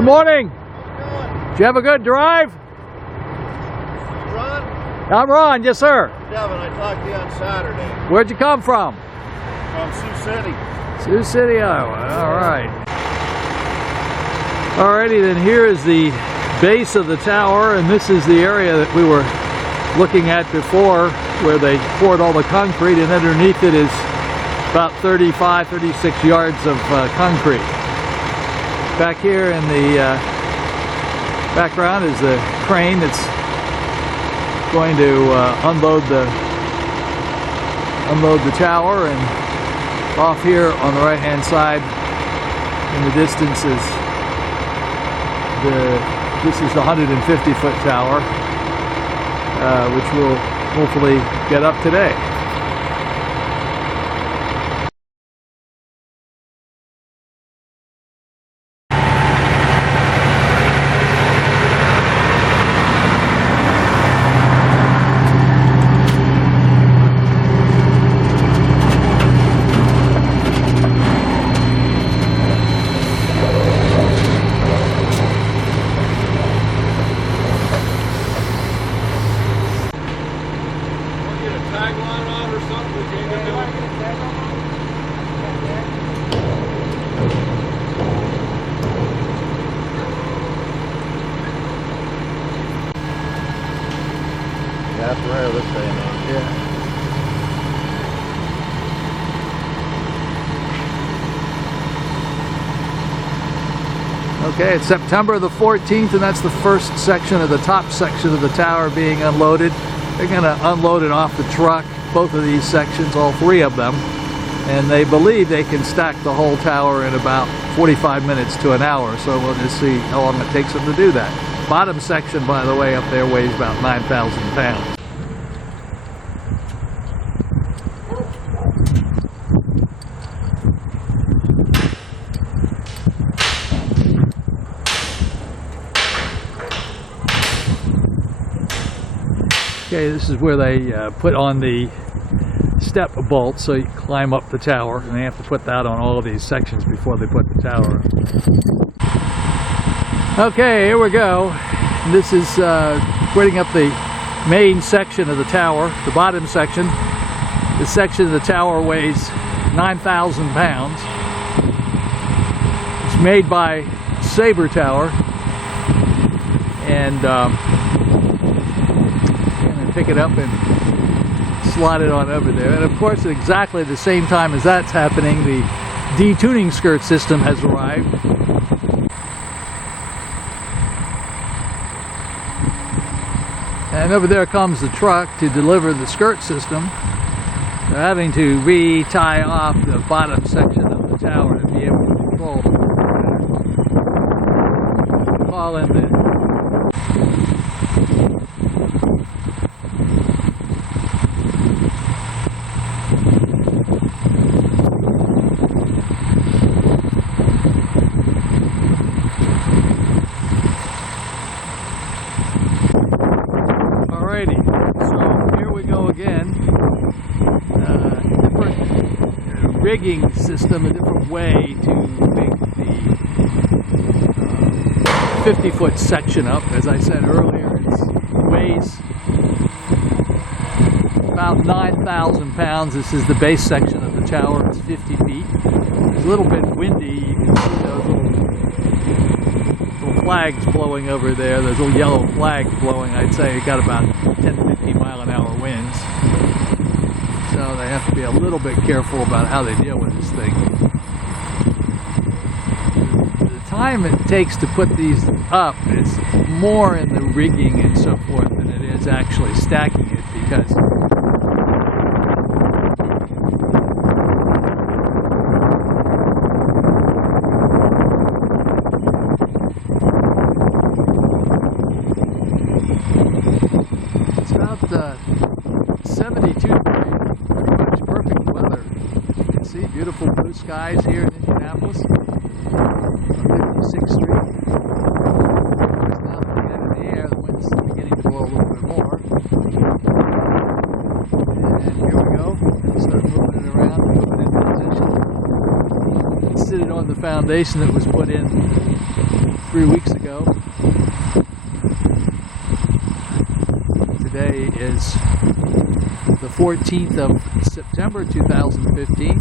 Good morning. How's it going? Did you have a good drive? Ron? I'm Ron, yes sir. Devin, I talked to you on Saturday. Where'd you come from? From Sioux City. Sioux City, Iowa. All right. Alrighty, then here is the base of the tower, and this is the area that we were looking at before where they poured all the concrete, and underneath it is about 35, 36 yards of concrete. Back here in the background is the crane that's going to unload the tower, and off here on the right hand side in the distance is this is the 150-foot tower, which we'll hopefully get up today. That's rare this day and age. Yeah. Okay, it's September the 14th, and that's the first section of the top section of the tower being unloaded. They're going to unload it off the truck, both of these sections, all three of them, and they believe they can stack the whole tower in about 45 minutes to an hour, so we'll just see how long it takes them to do that. Bottom section, by the way, up there weighs about 9,000 pounds. Okay, this is where they put on the step bolt so you climb up the tower, and they have to put that on all of these sections before they put the tower on. Okay, here we go. This is putting up the main section of the tower, the bottom section. This section of the tower weighs 9,000 pounds. It's made by Sabre Tower, and pick it up and slide it on over there. And of course, at exactly the same time as that's happening, the detuning skirt system has arrived. And over there comes the truck to deliver the skirt system. They're having to re-tie off the bottom section of the tower to be able to control the Crider. Call in the So here we go again. Different rigging system, a different way to make the 50-foot section up. As I said earlier, it weighs about 9,000 pounds. This is the base section of the tower. It's 50 feet. It's a little bit windy. You can see those little flags blowing over there. Those little yellow flags blowing. I'd say it got about 10 to 15 mile-an-hour winds. So they have to be a little bit careful about how they deal with this thing. The time it takes to put these up is more in the rigging and so forth than it is actually stacking it, because it's about 72 degrees, pretty much perfect weather. You can see beautiful blue skies here in Indianapolis, 56th Street. It's now the end of the air, the wind's beginning to blow a little bit more. And here we go, start moving it around, move it into position. Sit it on the foundation that was put in 3 weeks ago. Today is the 14th of September 2015.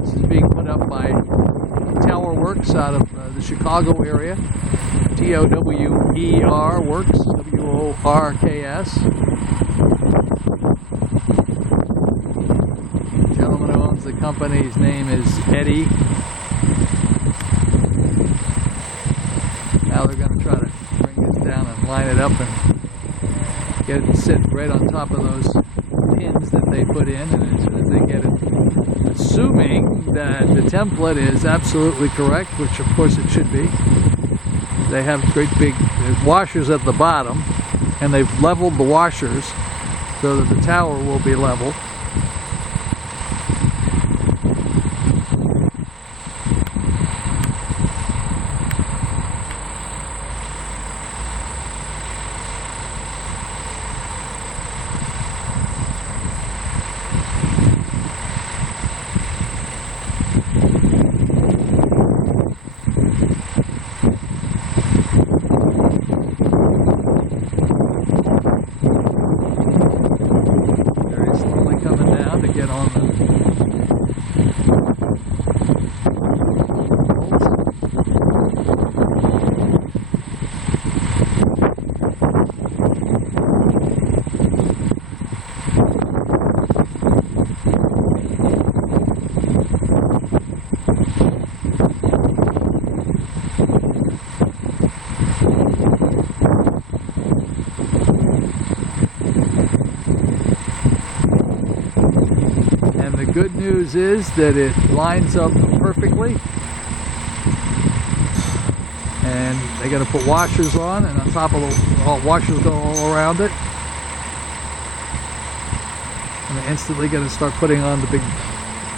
This is being put up by Tower Works out of the Chicago area. TOWER Works, WORKS. The gentleman who owns the company, his name is Eddie. Now they're going to try to bring this down and line it up and get it to sit right on top of those pins that they put in, and as soon as they get it, assuming that the template is absolutely correct, which of course it should be, they have great big washers at the bottom, and they've leveled the washers so that the tower will be level. The good news is that it lines up perfectly, and they're going to put washers on, and on top of the washers go all around it, and they're instantly going to start putting on the big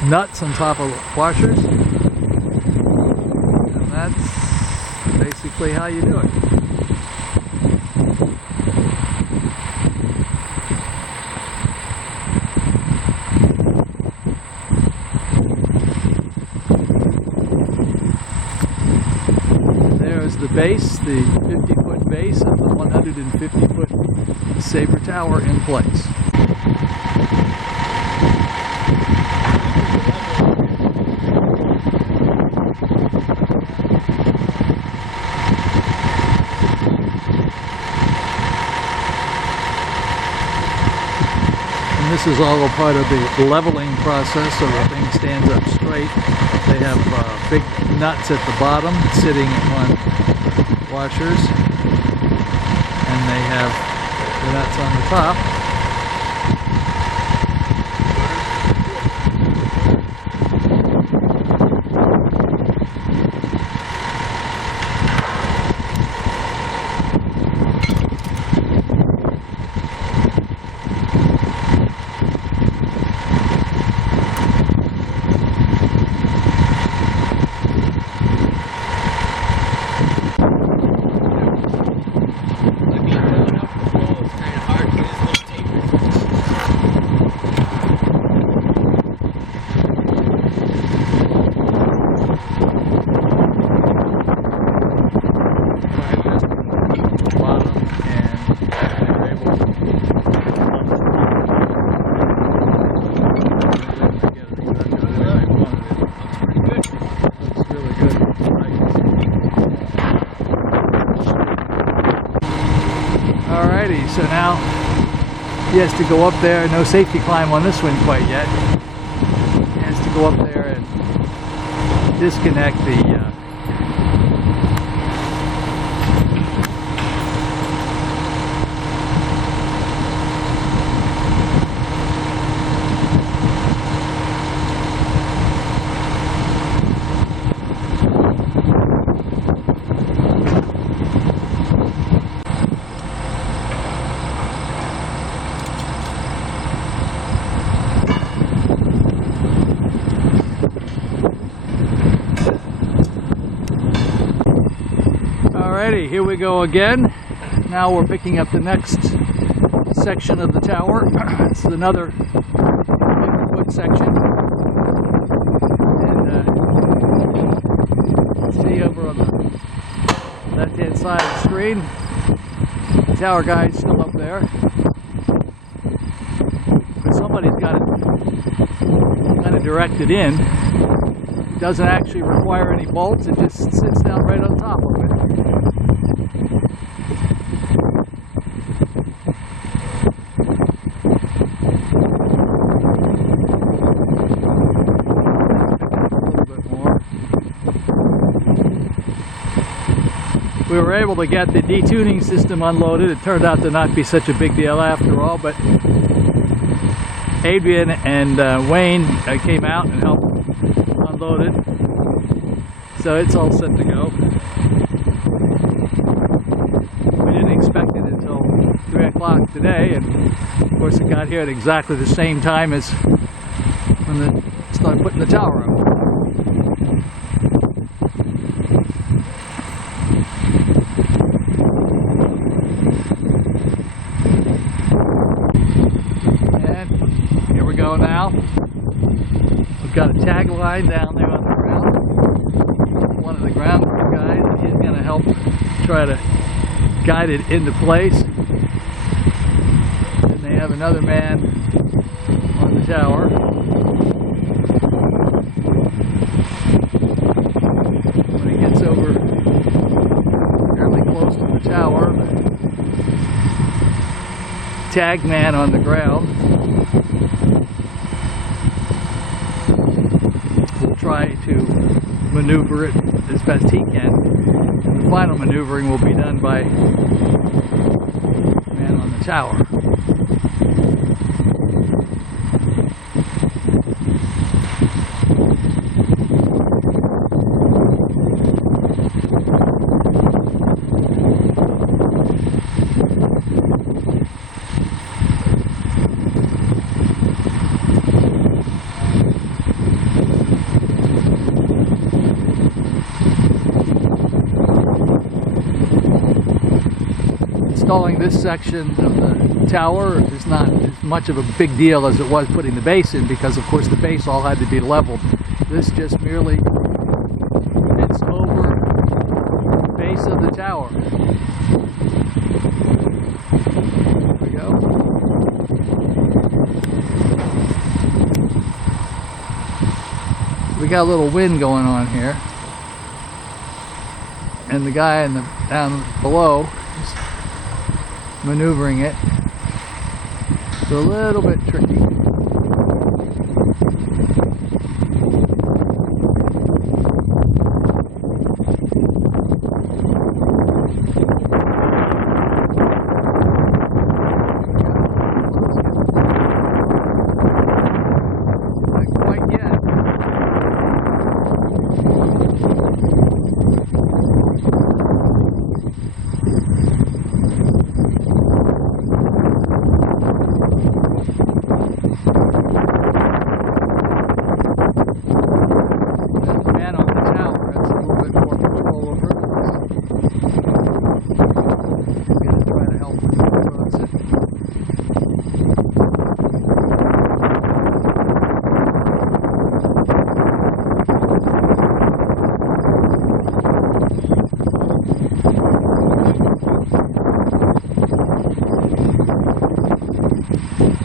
nuts on top of the washers, and that's basically how you do it. The base, the 50-foot base of the 150-foot Sabre Tower in place. And this is all a part of the leveling process, so the thing stands up straight. They have big nuts at the bottom sitting on washers, and they have the nuts on the top. So now he has to go up there. No safety climb on this one quite yet. He has to go up there and disconnect the Alrighty, here we go again. Now we're picking up the next section of the tower. This is another 50-foot section. And see left-hand side of the screen. The tower guide's still up there. But somebody's got it kind of directed in. It doesn't actually require any bolts, it just sits down right on top of it. We were able to get the detuning system unloaded. It turned out to not be such a big deal after all, but Adrian and Wayne came out and helped unload it. So it's all set to go. We didn't expect it until 3 o'clock today, and of course it got here at exactly the same time as when they started putting the tower up. Now we've got a tagline down there on the ground. One of the ground guys, he's going to help try to guide it into place. And they have another man on the tower. When he gets over fairly close to the tower, the tag man on the ground try to maneuver it as best he can, and the final maneuvering will be done by the man on the tower. Installing this section of the tower is not as much of a big deal as it was putting the base in, because of course the base all had to be leveled. This just merely fits over the base of the tower. There we go. We got a little wind going on here, and the guy in the down below maneuvering it. It's a little bit tricky. Not quite yet.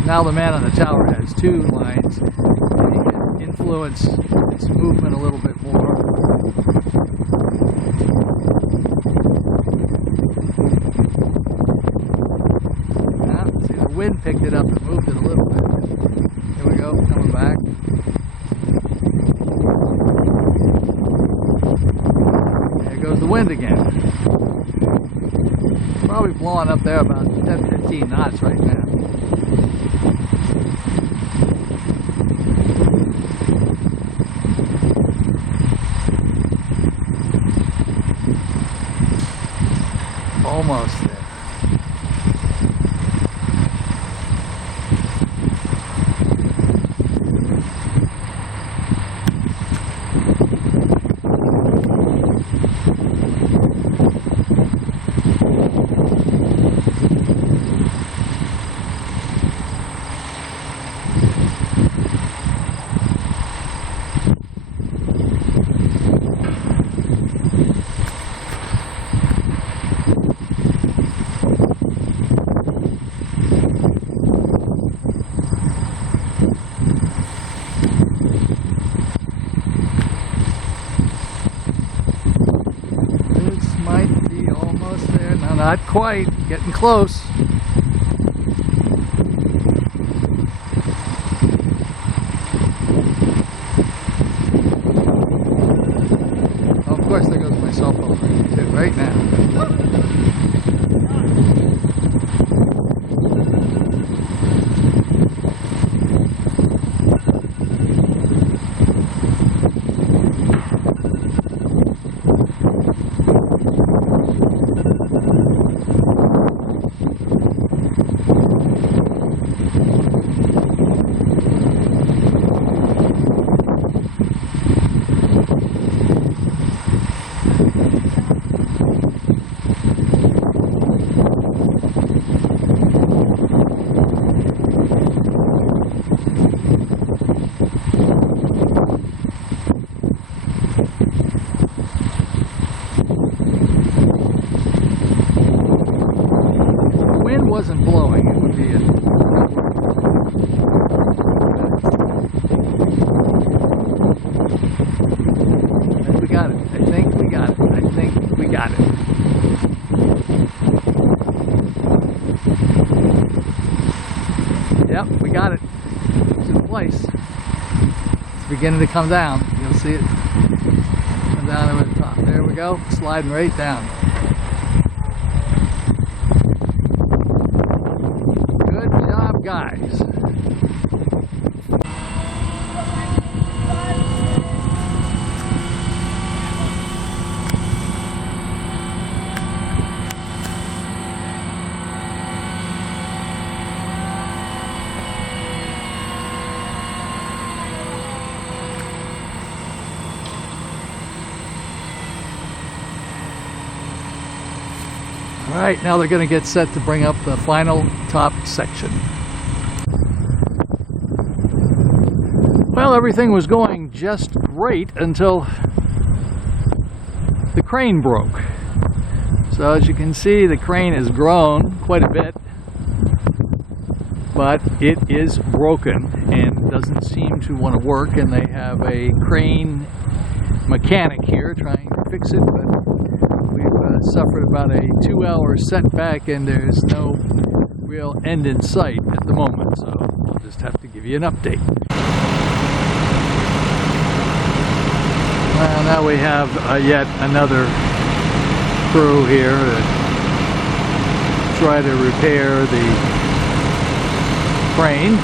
Now the man on the tower has two lines, and he can influence its movement a little bit more. Now, see, the wind picked it up and moved it a little bit. Here we go, coming back. There goes the wind again. Probably blowing up there about 10-15 knots right now. Almost there. Not quite. Getting close. Oh, of course, there goes my cell phone too, right now. Wasn't blowing, it would be we got it. I think we got it. I think we got it. Yep, we got it. It's in place. It's beginning to come down. You'll see it come down over the top. There we go. Sliding right down. Guys. All right, now they're going to get set to bring up the final top section. Well, everything was going just great until the crane broke. So as you can see, the crane has grown quite a bit, but it is broken and doesn't seem to want to work, and they have a crane mechanic here trying to fix it, but we've suffered about a 2-hour setback and there's no real end in sight at the moment, so I'll just have to give you an update. Well, now we have yet another crew here to try to repair the crane.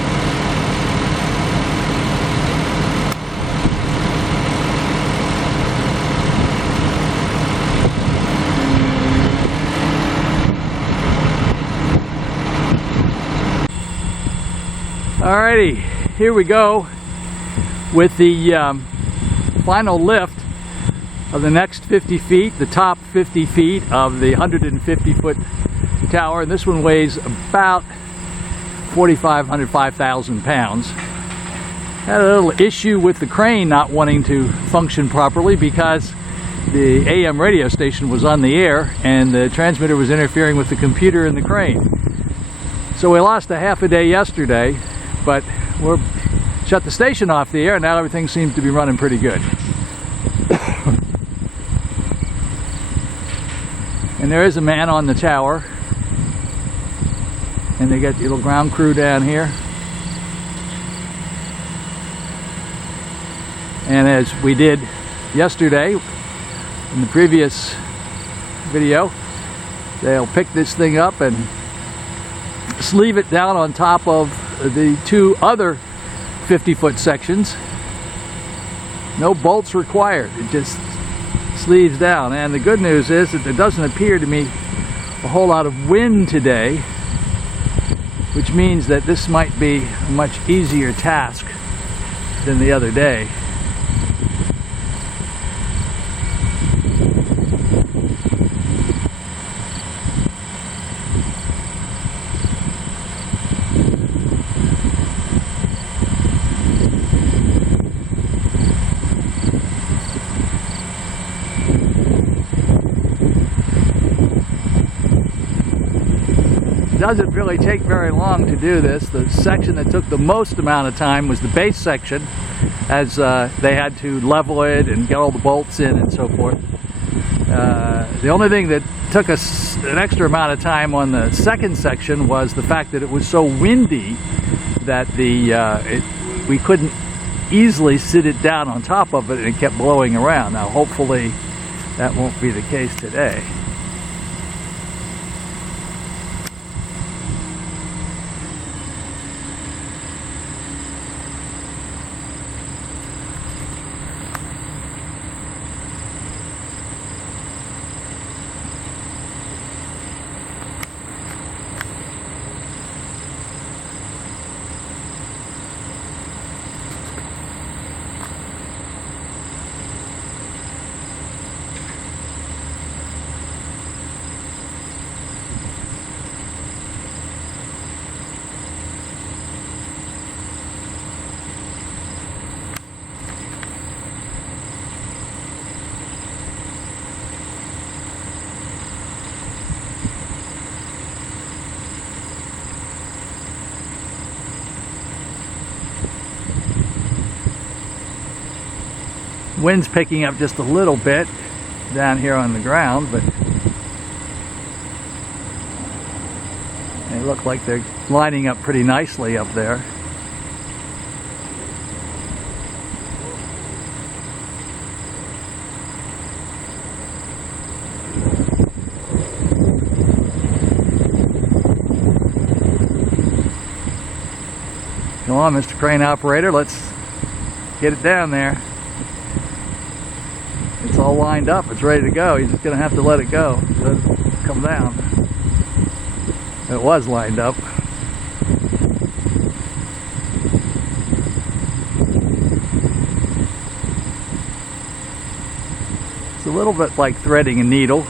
Alrighty, here we go with the final lift of the next 50 feet, the top 50 feet of the 150-foot tower. And this one weighs about 4,500, 5,000 pounds. Had a little issue with the crane not wanting to function properly because the AM radio station was on the air and the transmitter was interfering with the computer in the crane. So we lost a half a day yesterday, but we're shut the station off the air and now everything seems to be running pretty good. And there is a man on the tower, and they got the little ground crew down here. And as we did yesterday in the previous video, they'll pick this thing up and sleeve it down on top of the two other 50-foot sections. No bolts required. It just sleeves down. And the good news is that there doesn't appear to be a whole lot of wind today, which means that this might be a much easier task than the other day. Doesn't really take very long to do this. The section that took the most amount of time was the base section, as they had to level it and get all the bolts in and so forth. The only thing that took us an extra amount of time on the second section was the fact that it was so windy that we couldn't easily sit it down on top of it, and it kept blowing around. Now hopefully that won't be the case today. Wind's picking up just a little bit down here on the ground, but they look like they're lining up pretty nicely up there. Come on, Mr. Crane Operator, let's get it down there. It's all lined up, it's ready to go. He's just gonna have to let it go, let it come down. It was lined up. It's a little bit like threading a needle.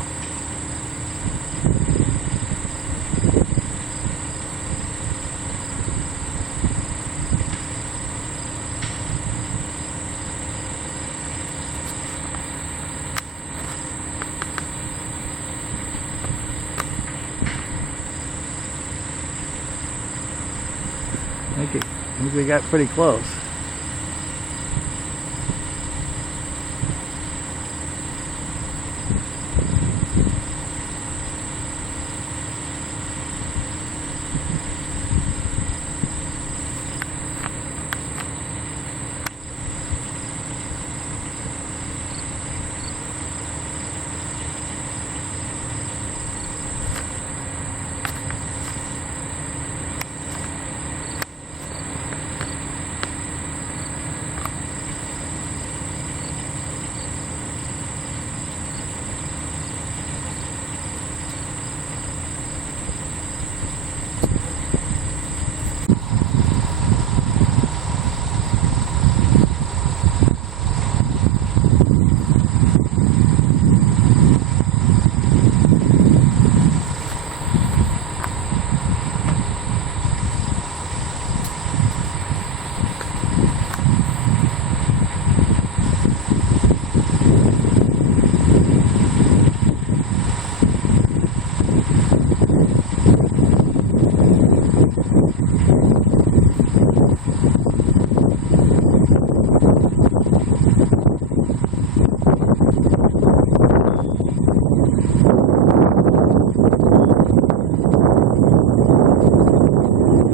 I think we got pretty close.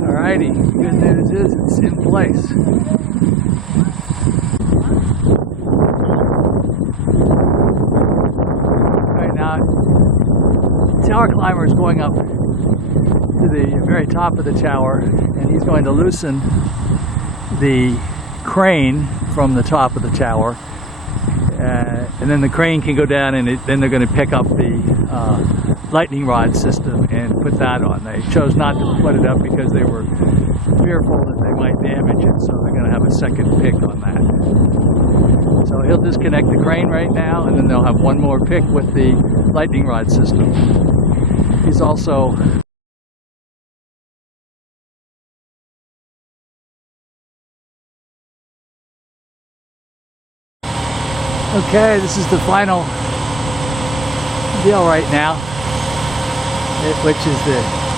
Alrighty, the good news is it's in place. Alright, now tower climber is going up to the very top of the tower, and he's going to loosen the crane from the top of the tower, and then the crane can go down, and then they're going to pick up the lightning rod system and put that on. They chose not to put it up because they were fearful that they might damage it, so they're going to have a second pick on that. So he'll disconnect the crane right now, and then they'll have one more pick with the lightning rod system. He's also okay, this is the final deal right now, which is the